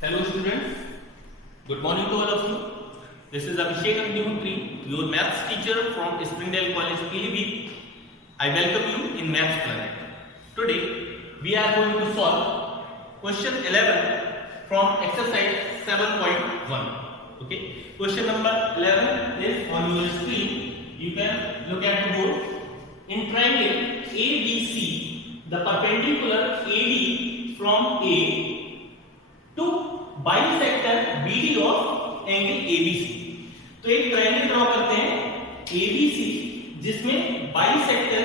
Hello students, good morning to all of you. This is Abhishek Agnihotri, your maths teacher from Springdale College, Pilibhit. I welcome you in Maths Planet. Today we are going to solve question 11 from exercise 7.1. Okay, question number 11 is on your screen. You can look at the board. In triangle ABC, the perpendicular AD from A to bisector BD of angle ABC. तो एक triangle draw करते हैं ABC जिसमें bisector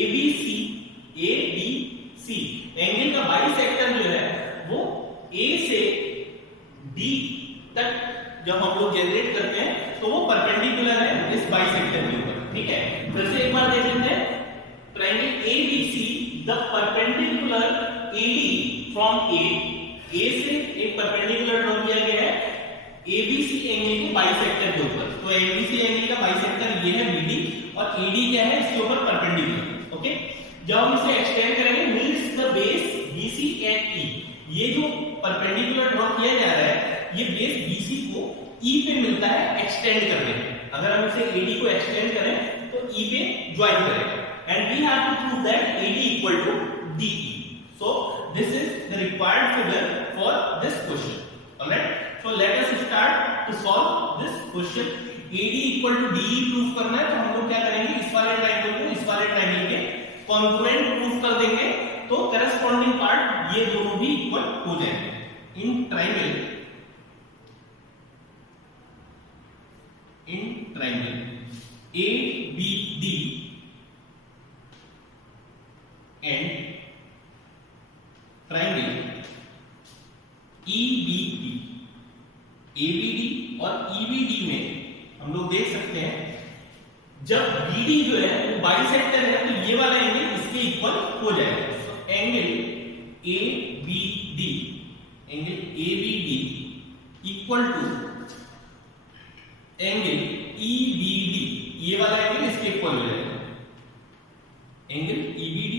ABC ABC angle का bisector जो है वो A से D तक जब हम लोग जनरेट करते हैं तो वो परपेंडिकुलर है इस बाइसेक्टर के ऊपर. ठीक है, फिर से एक बार देख लेते हैं. Triangle ABC the perpendicular AD from A से एक परपेंडिकुलर ड्रॉ किया गया है ABC एंगल के बाइसेक्टर के ऊपर. तो ABC एंगल का बाइसेक्टर ये है BD और AD क्या है इसके ऊपर परपेंडिकुलर. ओके, जब हम इसे एक्सटेंड करेंगे meets the base BC at E. ये जो परपेंडिकुलर ड्रॉ किया जा रहा है ये बेस BC को E पे मिलता है एक्सटेंड करने पे. अगर हम इसे AD को एक्सटेंड करें तो E पे ज्वाइन करेंगे and we have to prove that AD equal to DE. So this is the required figure for this question. Alright. So let us start to solve this question. AD equal to DE proof करना है तो हम लोग क्या करेंगे इस वाले triangle को इस वाले ट्रायंगल के कॉन्ग्रुएंट प्रूफ कर देंगे तो करस्पॉन्डिंग पार्ट ये दोनों भी इक्वल हो जाएंगे. In triangle ABD and triangle EBD ABD और EBD में हम लोग देख सकते हैं जब BD जो है वो बाइसेक्टर है तो ये वाला एंगल इसके इक्वल हो जाएगा. So angle ABD equal to angle EBD. ये वाला एंगल इसके इक्वल हो जाएगा. Angle EBD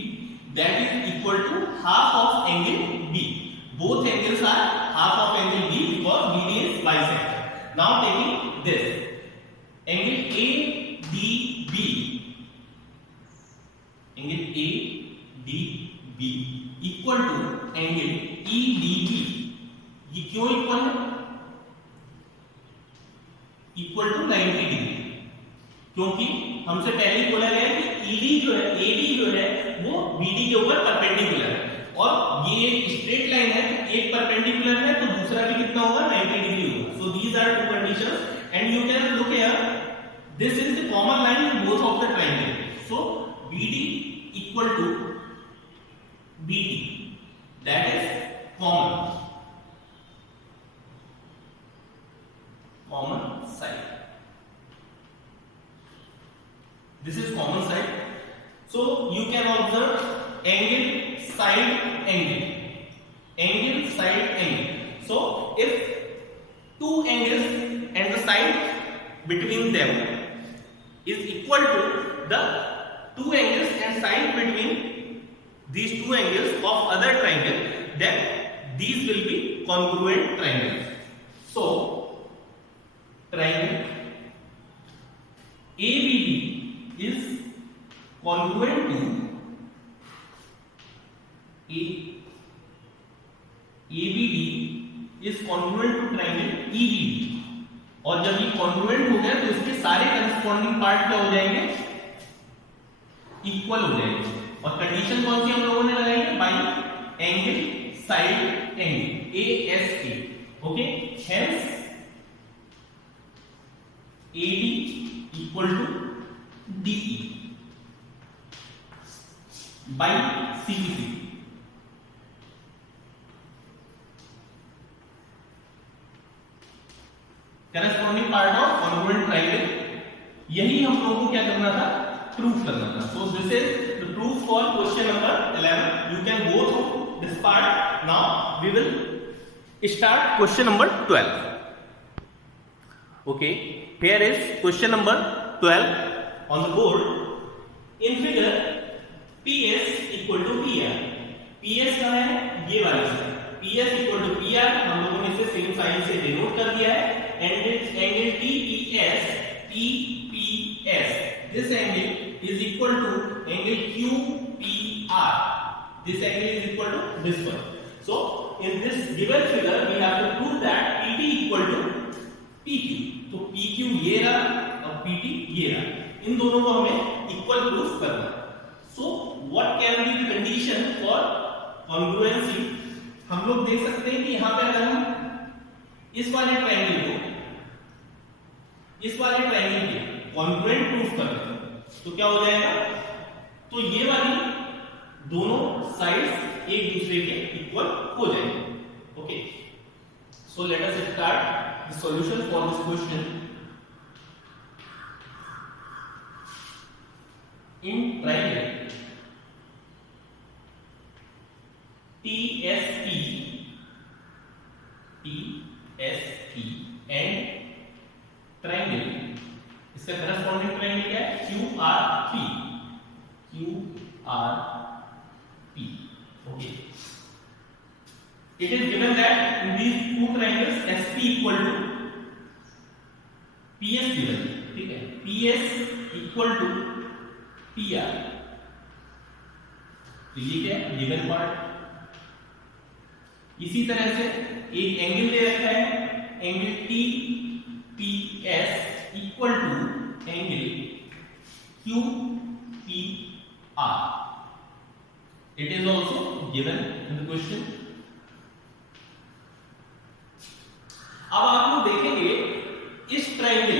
that is equal to half of angle B. Both angles are half of angle B because BD is bisector. Now taking this angle ADB equal to angle EDB. ये क्यों equal है? Equal to 90 degree, क्योंकि हमसे पहले ही बोला गया कि AD जो है वो BD के ऊपर परपेंडिकुलर है और ये एक स्ट्रेट लाइन है तो एक परपेंडिकुलर है तो दूसरा भी कितना होगा 90 डिग्री होगा. So these are two conditions and you can look here this is the common line in both of the triangle. So BD equal to BD that is common side. This is common side. So you can observe angle, side, angle. So if two angles and the side between them is equal to the two angles and side between these two angles of other triangle, then these will be congruent triangles. So triangle ABD is congruent to ABD is congruent to triangle EBD. और जब ये congruent हो गया तो इसके सारे corresponding part क्या हो जाएंगे इक्वल हो जाएंगे. और कंडीशन कौन सी हम लोगों ने लगाई by angle side angle ASA. Okay, hence AD equal to DE by CBC. Corresponding part of congruent triangle. यही हम लोगों को क्या करना था प्रूफ करना था. So this is the proof for question number 11. You can go through this part. Now we will start question number 12. Okay, here is question number 12 on the board. In figure PS equal to PR. PS क्या है? ये वाली side. PS equal to PR, हम लोगों ने इसे same sign से denote कर दिया है। Angle TPS, this angle is equal to angle QPR. This angle is equal to this one. So in this given figure we have to prove that PT equal to PQ. तो PQ ये रहा और PT ये रहा, इन दोनों को हमें equal proof करना है। So what can be the condition for congruency? हम लोग देख सकते हैं कि यहाँ पे अगर हम इस वाले ट्रायंगल को कॉन्ग्रुएंट प्रूफ कर देते हैं तो क्या हो जाएगा, तो ये वाली दोनों साइड्स एक दूसरे के इक्वल हो जाएंगे। Okay, so let us start the solution for this question. In triangle TSP and triangle, इसका करस्पॉन्डिंग ट्रायंगल क्या है, QRP। Okay, it is given that in these two triangles SP equal to PS given, ठीक है, PS equal to PR। तो ये क्या है, given part. इसी तरह से एक एंगल दे रखा है, angle TPS equal to angle QPR। It is also given in the question। अब आप लोग देखेंगे इस ट्रायंगल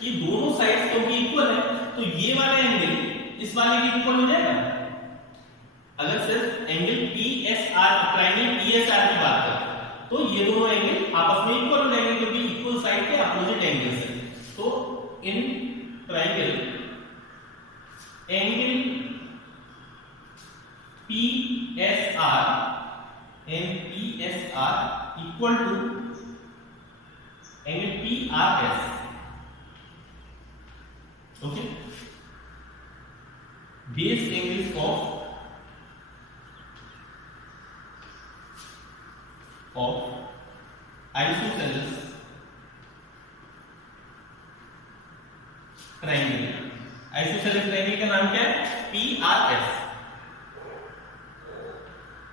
की दोनों साइड्स क्योंकि इक्वल है तो ये वाला एंगल इस वाले के इक्वल हो जाएगा। अगर सिर्फ एंगल PSR ट्रायंगल PSR की बात करें तो ये दोनों एंगल आपस में इक्वल हो जाएंगे क्योंकि इक्वल साइड के अपोजिट एंगल्स हैं। तो in triangle angle PSR equal to angle PRS। Okay, base angles of isosceles triangle। Isosceles triangle का नाम क्या है, PRS।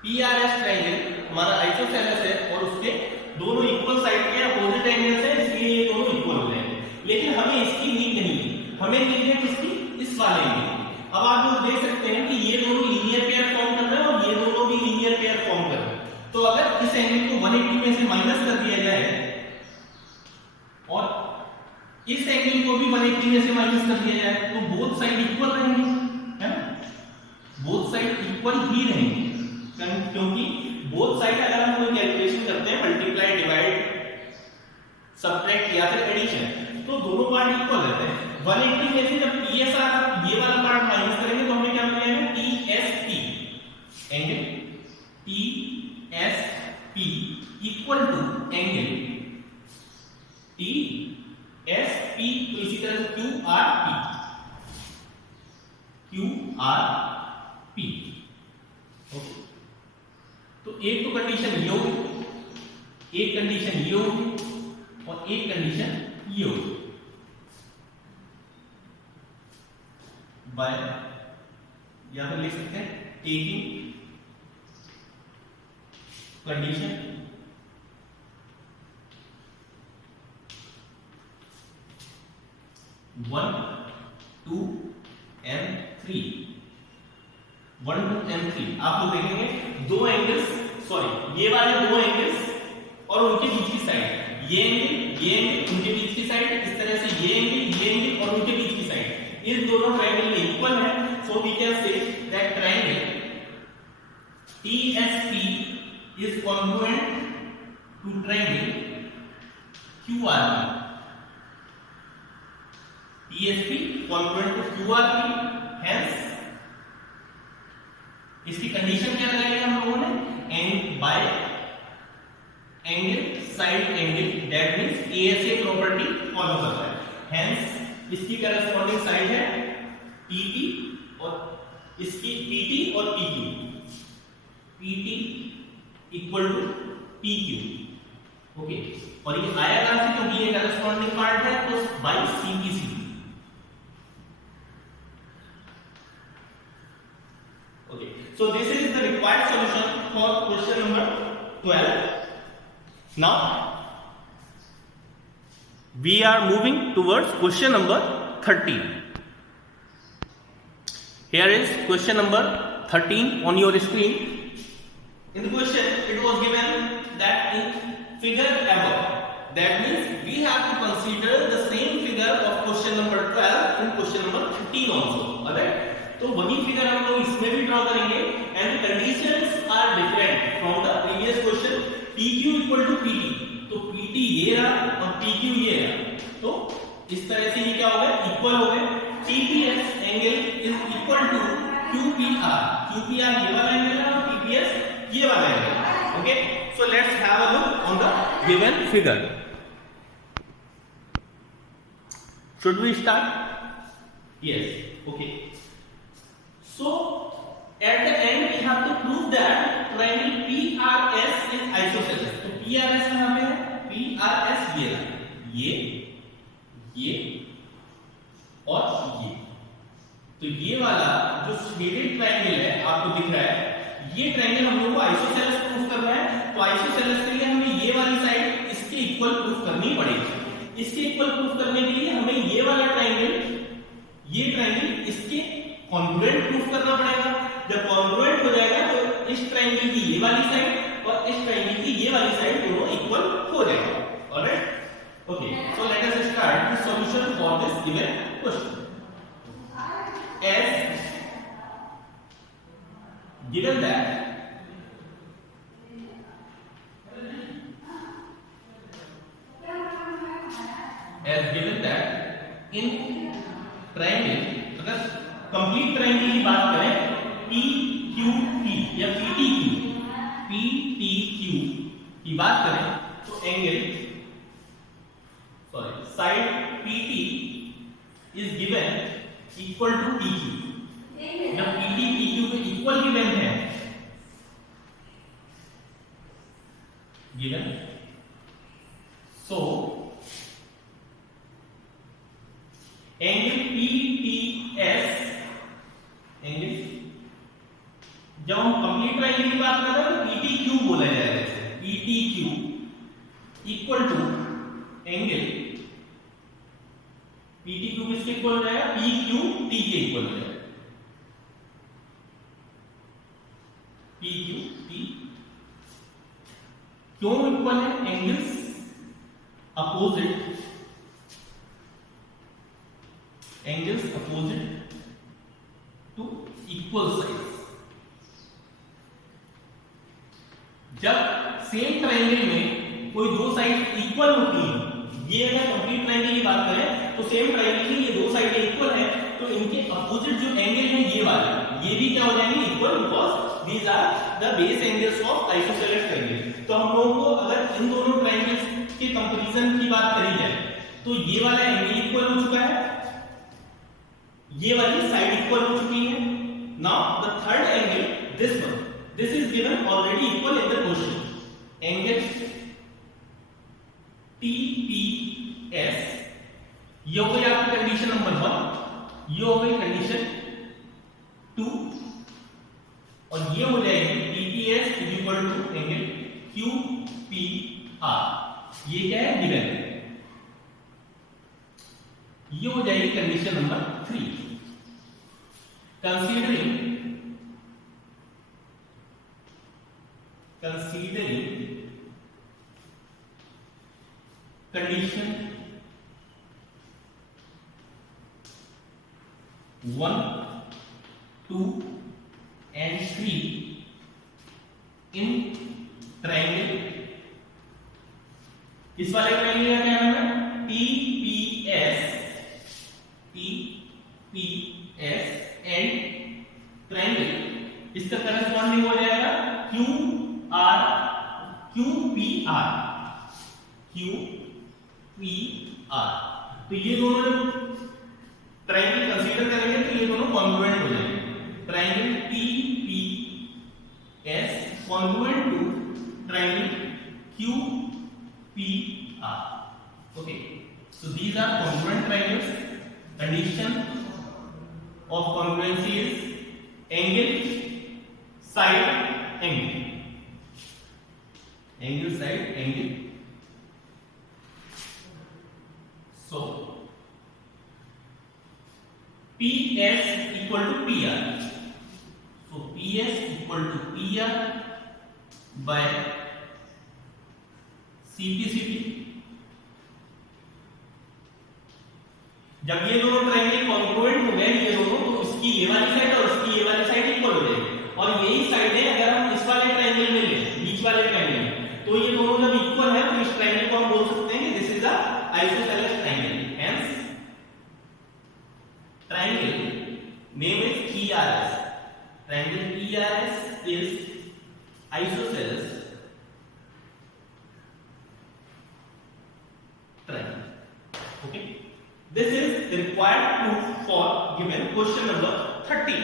PRS ट्रायंगल हमारा आइसोसेलेस है और उसके दोनों इक्वल साइड के अपोजिट एंगल्स हैं, इसलिए ये दोनों इक्वल हो जाएंगे। लेकिन हमें इसकी नीड नहीं है, हमें नीड है किसकी, इस वाले की। अब आप लोग देख सकते हैं कि ये दोनों लीनियर पेयर फॉर्म कर रहे हैं और ये दोनों भी लीनियर पेयर फॉर्म कर रहे हैं। तो अगर इस एंगल को 180 में से माइनस कर दिया जाए और इस एंगल को भी 180 में से माइनस कर दिया जाए तो बोथ साइड इक्वल रहेंगे, है ना, बोथ साइड इक्वल ही रहेंगे क्योंकि बोथ साइड अगर हम कोई कैलकुलेशन करते हैं मल्टीप्लाई, डिवाइड, सब्ट्रैक्ट या फिर एडिशन तो दोनों पार्ट इक्वल रहते हैं। 180 में से जब PSR ये वाला पार्ट माइनस करेंगे तो हमें क्या मिलेगा, TSP angle TSP equal to angle TSP। तो इसी तरह से QRP। ओके, तो एक तो कंडीशन ये होगी, एक कंडीशन ये होगी और एक कंडीशन ये होगी। बाय यहां पर लिख सकते हैं टेकिंग कंडीशन 1, 2 and 3। 1, 2 and 3 आप लोग देखेंगे दो एंगल्स, सॉरी ये वाले दो एंगल्स और उनके बीच की साइड, ये एंगल उनके बीच की साइड, इस तरह से ये एंगल और उनके बीच की साइड, इस दोनों ट्रायंगल में इक्वल है। So we can say that triangle TSP is congruent to triangle QRP। TSP congruent to QRP, hence इसकी कंडीशन क्या लगाई हम लोगों ने, and bye angle side angle, that means ASA property follow करता है। हेंस इसकी करस्पॉन्डिंग साइड है PP और इसकी PT और PQ। PT equal to P Q. Okay, और ये आया कहां से, क्योंकि ये करस्पॉन्डिंग पार्ट है, तो बाई सी की C. Okay, so this is the required solution for question number 12. Now we are moving towards question number 13. Here is question number 13 on your screen. In the question it was given that in figure above, that means we have to consider the same figure of question number 12 in question number 13 also. Alright, तो वही figure हम लोग इसमें भी draw करेंगे and the conditions are different from the previous question. PQ equal to PT, तो PT ये रहा और PQ ये रहा, तो इस तरह से ये क्या हो गया, इक्वल हो गए. TPS angle is equal to QPR. QPR ये वाला एंगल है और TPS ये वाला angle. Okay, so let's have a look on the given figure. Should we start? Yes. Okay, so at the end we have to prove that triangle PRS is isosceles. तो PRS कहां पे है? PRS ये रहा, ये और ये. तो ये वाला जो शेडेड ट्रायंगल है आपको दिख रहा है, ये ट्रायंगल हम लोग को आइसोसेलेस प्रूफ करना है. तो आइसोसेलेस के लिए हमें ये वाली साइड इसके इक्वल प्रूफ करनी पड़ेगी. इसके इक्वल प्रूफ करने के लिए हमें ये वाला ट्रायंगल, ये ट्रायंगल इसके कॉन्ग्रुएंट प्रूफ करना पड़ेगा. जब कॉन्ग्रुएंट हो जाएगा तो इस ट्रायंगल की ये वाली साइड और इस ट्रायंगल की ये वाली साइड दोनों इक्वल हो जाएगा. Alright, okay, so let us start the solution for this given question. As given that in triangle, अगर कंप्लीट ट्रायंगल की बात करें, PQP या PTQ की बात करें, तो angle side PT is given equal to PQ. जब PT PQ के इक्वल गिवन है, given, so angle PTS, angle जब हम कंप्लीट ट्रायंगल की बात कर रहे हैं तो PTQ बोला जाएगा. PTQ equal to angle PTQ किसके इक्वल हो जाएगा? PQT के इक्वल हो जाएगा. PQT क्यों इक्वल है? Angles opposite, angles opposite to equal sides. जब सेम ट्रायंगल में कोई दो साइड इक्वल होती है, ये अगर कंप्लीट ट्रायंगल की बात करें तो सेम ट्रायंगल की ये दो साइडें इक्वल है, तो इनके अपोजिट जो एंगल है ये वाले, ये भी क्या हो जाएंगे? Equal, because these are the base angles of isosceles triangle. तो हम लोगों को अगर इन दोनों ट्रायंगल्स के कंपैरिजन की बात करी जाए तो ये वाला एंगल इक्वल हो चुका है, ये वाली साइड इक्वल हो चुकी है. Now the third angle, this one, this is given already equal in the question. Angle TPS, ये हो गई आपकी कंडीशन नंबर 1, ये हो गई कंडीशन 2, और ये हो जाएगी TPS is equal to angle QPR. ये क्या है? गिवन. ये हो जाएगी condition number 3. Considering condition 1, 2 and 3 in triangle. इस वाले ट्रायंगल का क्या नाम है? TPS एंड ट्रायंगल, इसका करस्पॉन्डिंग हो जाएगा QPR. तो ये दोनों ट्रायंगल कंसीडर करेंगे तो ये दोनों कॉन्ग्रुएंट हो जाएंगे. Triangle TPS congruent to triangle QPR. Okay, so these are congruent triangles. Condition of congruency is angle, side, angle. Angle, side, angle. So PS equal to PR. So PS equal to PR by CP. जब ये दोनों triangle congruent हो गए ये दोनों, तो इसकी ये वाली साइड और इसकी ये वाली साइड इक्वल हो जाएगी, और यही साइड है अगर हम इस वाले ट्रायंगल में लें, बीच वाले ट्रायंगल में, तो ये दोनों जब इक्वल है तो इस ट्रायंगल को हम बोल सकते हैं कि this is a isosceles triangle. Hence triangle name is PRS. Triangle PRS is isosceles triangle. Okay, this is the required proof for given question number 13.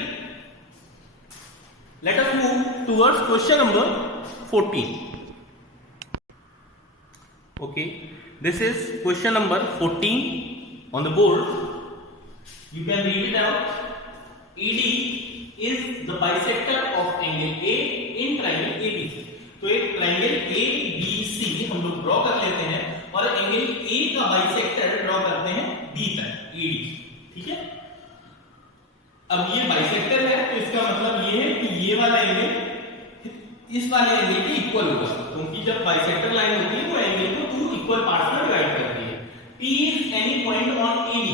Let us move towards question number 14. Okay, this is question number 14 on the board. You can read it out. ED is the bisector of angle A in triangle ABC. तो एक triangle ABC हम लोग draw कर लेते हैं और angle A का bisector draw करते हैं D तक, ED. ठीक है, अब ये बाइसेक्टर है तो इसका मतलब ये है कि ये वाला एंगल इस वाले एंगल के इक्वल होगा, क्योंकि जब बाइसेक्टर लाइन होती है तो एंगल को टू इक्वल पार्ट्स में डिवाइड करती है. P is any point on AD.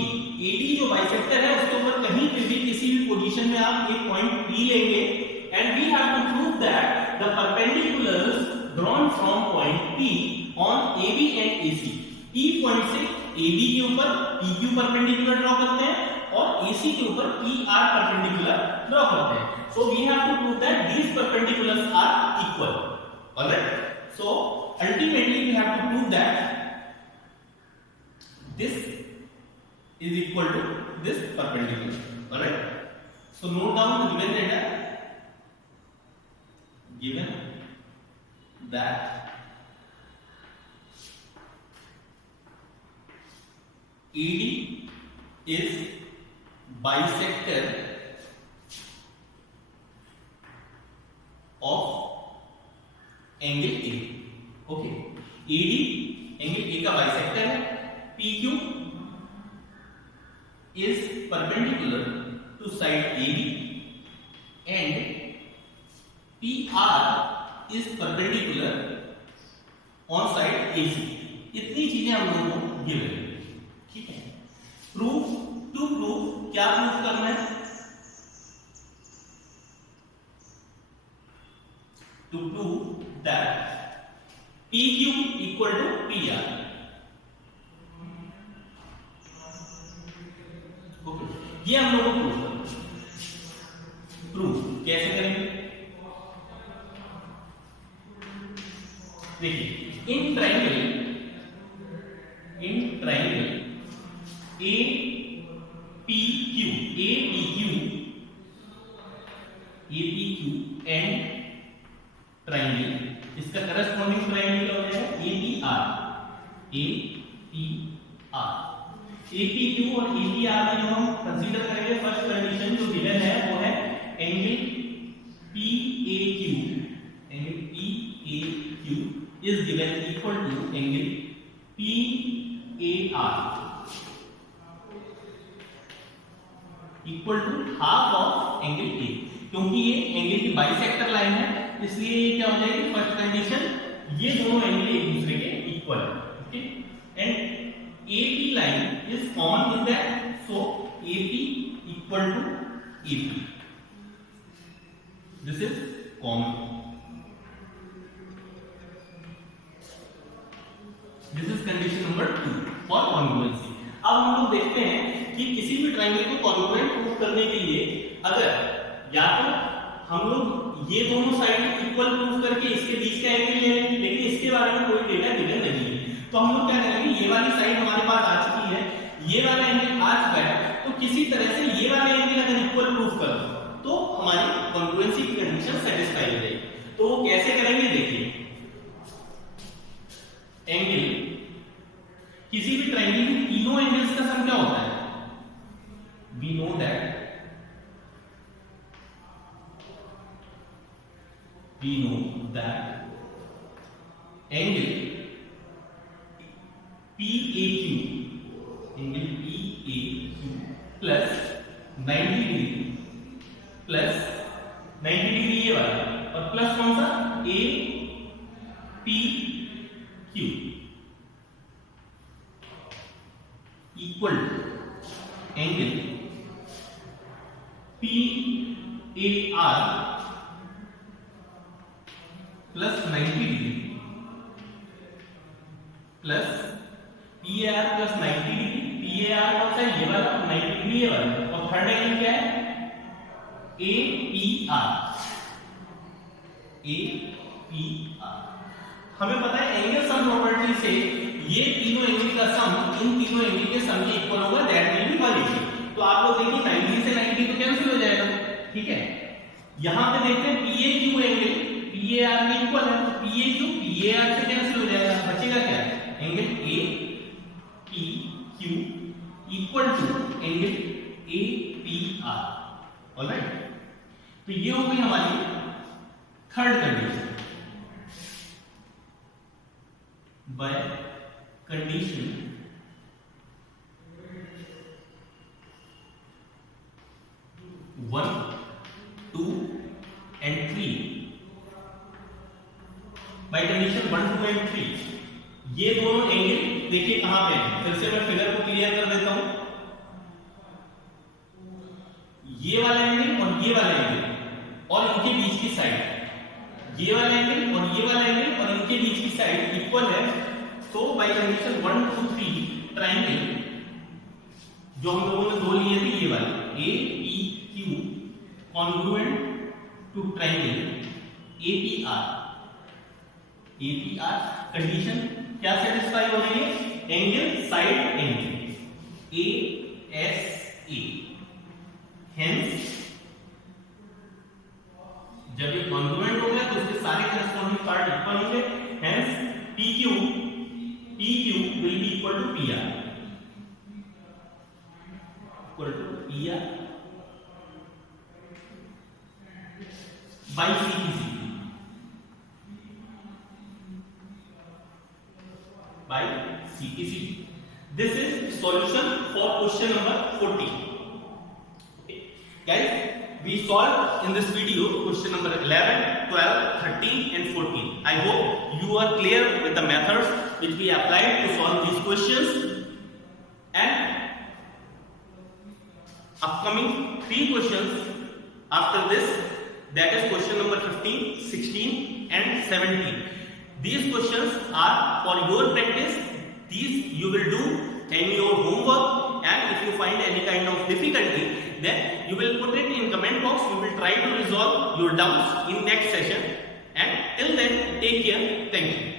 AD जो बाइसेक्टर है उसके ऊपर कहीं पे भी किसी भी पोजीशन में आप एक पॉइंट P लेंगे, and we have to prove that the perpendiculars drawn from point P on AB and AC. P point से AB के ऊपर PQ परपेंडिकुलर ड्रॉ करते हैं और AC के ऊपर PR परपेंडिकुलर ड्रॉ करते हैं. So we have to prove that these perpendiculars are equal. Alright. So ultimately we have to prove that this is equal to this perpendicular. Alright. So note down the given data. Given that ED is bisector of angle A. Okay, ED angle A का bisector है. PQ is perpendicular to side AB and PR is perpendicular on side AC. इतनी चीजें हम लोगों को given है. ठीक है, प्रूफ टू प्रूफ क्या प्रूफ करना है? To prove that PQ equal to PR. Okay, ये हम लोगों को प्रूफ कैसे करेंगे? देखिए, in triangle APQ and triangle, इसका करस्पॉन्डिंग ट्रायंगल हो जाएगा APR. APQ और APR में जो हम कंसीडर करेंगे फर्स्ट कंडीशन जो गिवन है वो है angle PAQ. Angle PAQ is given equal to angle PAR equal to half of angle A. क्योंकि ये एंगल की बाइसेक्टर लाइन है इसलिए ये क्या हो जाएगी? फर्स्ट कंडीशन, ये दोनों एंगल एक दूसरे के इक्वल है. Okay, and AP line is common in that, so AP equal to AP. This is common. This is condition number 2 for congruency. अब हम लोग देखते हैं कि किसी भी ट्रायंगल को कॉन्ग्रुएंट प्रूव करने के लिए अगर या तो हम लोग ये दोनों साइड इक्वल प्रूव करके इसके बीच का एंगल ले लें, लेकिन इसके बारे में कोई डेटा गिवन नहीं है, तो हम लोग क्या करेंगे? ये वाली साइड हमारे पास आ चुकी है, ये वाला एंगल आ चुका है, तो किसी तरह से ये वाला एंगल अगर इक्वल प्रूव कर तो हमारी कॉन्ग्रुएंसी की कंडीशन सेटिस्फाई हो जाएगी. तो वो कैसे करेंगे? देखिए, know that angle PAQ plus 90 degree plus 90 degree ये वाला और प्लस कौन सा APQ equal angle PAR plus 90 degree plus PAR plus 90 degree PAR कौन सा ये वाला 90 डिग्री ये वाला और थर्ड एंगल क्या है APR हमें पता है एंगल सम प्रॉपर्टी से ये तीनों एंगल का सम इन तीनों एंगल के सम के इक्वल होगा दैट विल बी 180 तो आप लोग देखिए 90 से 90 तो कैंसिल हो जाएगा ठीक है यहां पे देखते हैं PAQ एंगल PAR के इक्वल है तो PAQ PAR से कैंसिल हो जाएगा बचेगा क्या angle APQ equal to angle APR alright तो ये हो गई हमारी third condition by condition 1, 2 and 3 by condition 1, 2 and 3 ये दोनों एंगल देखिए कहां पे हैं फिर से मैं फिगर को क्लियर कर देता हूं ये वाला एंगल और ये वाला एंगल और इनके बीच की साइड ये वाला एंगल और ये वाला एंगल और इनके बीच की साइड इक्वल है तो बाय कंडीशन 1, 2, 3 ट्रायंगल जो हम लोगों ने दो लिए थे ये वाला APQ congruent to triangle APR condition क्या सेटिस्फाई हो रही है angle side angle ASA hence जब ये कॉन्ग्रुएंट हो गया तो उसके सारे करस्पॉन्डिंग पार्ट इक्वल होंगे hence PQ will be equal to PR by CPC by CPC this is solution for question number 14 okay guys we solved in this video question number 11, 12, 13 and 14 I hope you are clear with the methods which we applied to solve these questions and upcoming 3 questions after this that is question number 15, 16 and 17 these questions are for your practice these you will do in your homework and if you find any kind of difficulty then you will put it in comment box we will try to resolve your doubts in next session and till then take care thank you